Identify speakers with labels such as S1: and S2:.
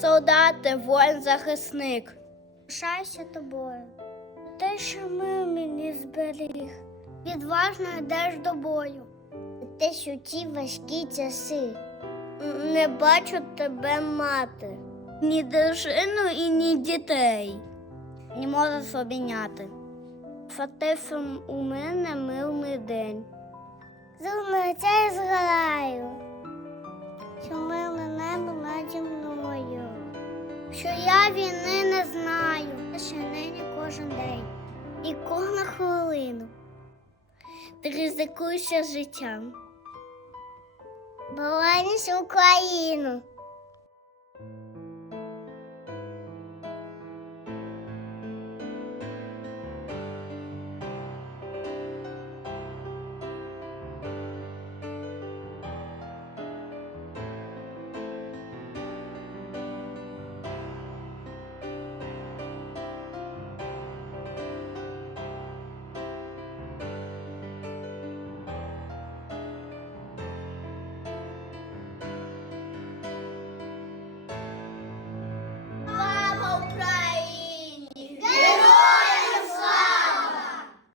S1: солдати, воїн, захисник.
S2: Пишаюся тобою. Те, що ми мені зберіг, відважно йдеш до бою. Те, що ті важкі часи.
S1: Не бачу тебе, мати, ні дружину і ні дітей. Не можу обійняти. Фатефом у мене милий день.
S2: Зумиця що я війни не знаю, ще нині кожен день і кожну хвилину.
S1: Ти ризикуєшся життям.
S2: Борониш Україну.